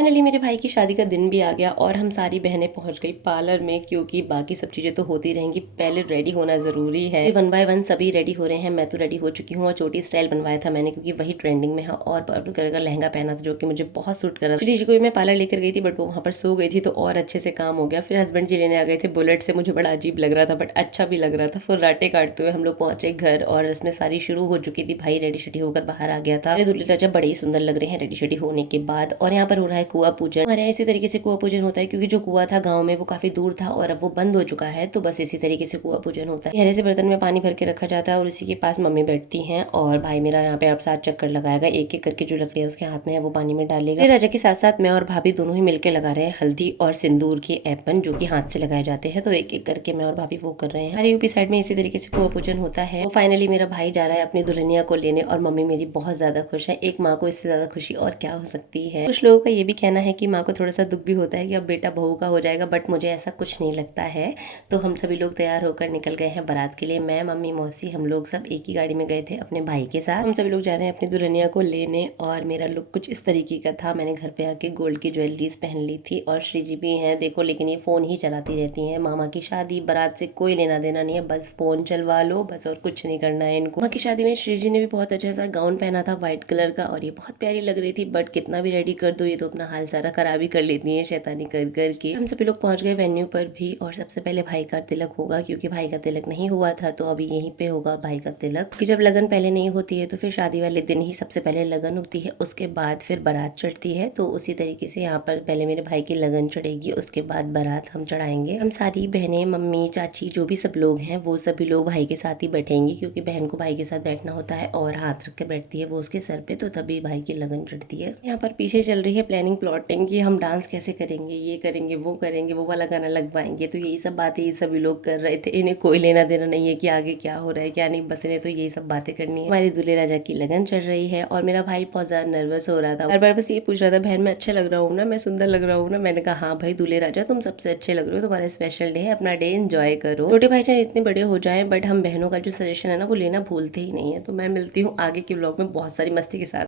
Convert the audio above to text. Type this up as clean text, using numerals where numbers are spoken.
Finally मेरे भाई की शादी का दिन भी आ गया और हम सारी बहनें पहुंच गई पार्लर में, क्योंकि बाकी सब चीजें तो होती रहेंगी, पहले रेडी होना जरूरी है। वन बाय वन सभी रेडी हो रहे हैं। मैं तो रेडी हो चुकी हूँ और चोटी स्टाइल बनवाया था मैंने, क्योंकि वही ट्रेंडिंग में है, और पर्पल कलर का लहंगा पहना था जो कि मुझे बहुत सूट कर रहा था। जी को भी मैं पार्लर लेकर गई थी, बट वो वहाँ पर सो गई थी, तो और अच्छे से काम हो गया। फिर हस्बैंड जी लेने आ गए थे बुलेट से। मुझे बड़ा अजीब लग रहा था बट अच्छा भी लग रहा था। फिर राटे काटते हुए हम लोग पहुंचे घर और इसमें सारी शुरू हो चुकी थी। भाई रेडी शेडी होकर बाहर आ गया था। मेरे दूल्हे राजा बड़े ही सुंदर लग रहे हैं रेडी शेडी होने के बाद। और यहाँ पर हो रहा है कुआ पूजन। हमारे यहाँ इसी तरीके से कुआ पूजन होता है, क्योंकि जो कुआ था गांव में वो काफी दूर था और अब वो बंद हो चुका है, तो बस इसी तरीके से कुआ पूजन होता है। गहरे से बर्तन में पानी भर के रखा जाता है और उसी के पास मम्मी बैठती हैं और भाई मेरा यहाँ पे अब 7 चक्कर लगाएगा। एक एक करके जो लकड़ियां उसके हाथ में है वो पानी में डालेगा। राजा के साथ साथ मैं और भाभी दोनों ही मिलकर लगा रहे हैं हल्दी और सिंदूर के ऐपन, जो कि हाथ से लगाए जाते हैं। तो एक एक करके मैं और भाभी वो कर रहे हैं। हमारे यूपी साइड में इसी तरीके से कुआ पूजन होता है। तो फाइनली मेरा भाई जा रहा है अपनी दुल्हनिया को लेने और मम्मी मेरी बहुत ज्यादा खुश है। एक माँ को इससे ज्यादा खुशी और क्या हो सकती है। कुछ लोगों का ये भी कहना है कि माँ को थोड़ा सा दुख भी होता है कि अब बेटा बहू का हो जाएगा, बट मुझे ऐसा कुछ नहीं लगता है। तो हम सभी लोग तैयार होकर निकल गए हैं बारात के लिए। मैं, मम्मी, मौसी, हम लोग सब एक ही गाड़ी में गए थे अपने भाई के साथ। हम सभी लोग जा रहे हैं अपनी दुल्हनिया को लेने और मेरा लुक कुछ इस तरीके का था। मैंने घर पे आके गोल्ड की ज्वेलरीज पहन ली थी और श्री जी भी हैं देखो, लेकिन ये फोन ही चलाती रहती हैं। मामा की शादी, बारात से कोई लेना देना नहीं है, बस फोन चलवा लो बस, और कुछ नहीं करना है इनको। मामा की शादी में श्री जी ने भी बहुत अच्छा सा गाउन पहना था व्हाइट कलर का और ये बहुत प्यारी लग रही थी, बट कितना भी रेडी कर दो ये तो अपना हाल सारा खराब ही कर लेती है शैतानी कर कर के। हम सभी लोग पहुंच गए वेन्यू पर भी और सबसे पहले भाई का तिलक होगा, क्योंकि भाई का तिलक नहीं हुआ था, तो अभी यहीं पे होगा भाई का तिलक। कि जब लगन पहले नहीं होती है तो फिर शादी वाले दिन ही सबसे पहले लगन होती है, उसके बाद फिर बारात चढ़ती है। तो उसी तरीके से यहाँ पर पहले मेरे भाई की लगन चढ़ेगी, उसके बाद बारात हम चढ़ाएंगे। हम सारी बहनें, मम्मी, चाची, जो भी सब लोग हैं वो सभी लोग भाई के साथ ही बैठेंगी, क्योंकि बहन को भाई के साथ बैठना होता है और हाथ रख के बैठती है वो उसके सर पे, तो तभी भाई की लगन चढ़ती है। यहाँ पर पीछे चल रही है प्लानिंग, प्लॉटिंग की हम डांस कैसे करेंगे, ये करेंगे, वो वाला गाना लगवाएंगे। तो यही सब बातें ये सभी लोग कर रहे थे। इन्हें कोई लेना देना नहीं है कि आगे क्या हो रहा है क्या नहीं, बस इन्हें तो यही सब बातें करनी है। हमारे दूल्हे राजा की लगन चढ़ रही है और मेरा भाई बहुत ज्यादा नर्वस हो रहा था। बार बार बस ये पूछ रहा था, बहन मैं अच्छा लग रहा हूँ ना, मैं सुंदर लग रहा हूँ ना। मैंने कहा हाँ भाई दूल्हे राजा तुम सबसे अच्छे लग रहे हो, तुम्हारा स्पेशल डे है, अपना डे एंजॉय करो। छोटे भाई चाहे इतने बड़े हो जाए, बट हम बहनों का जो सजेशन है ना वो लेना भूलते ही नहीं है। तो मैं मिलती हूँ आगे के व्लॉग में बहुत सारी मस्ती के साथ।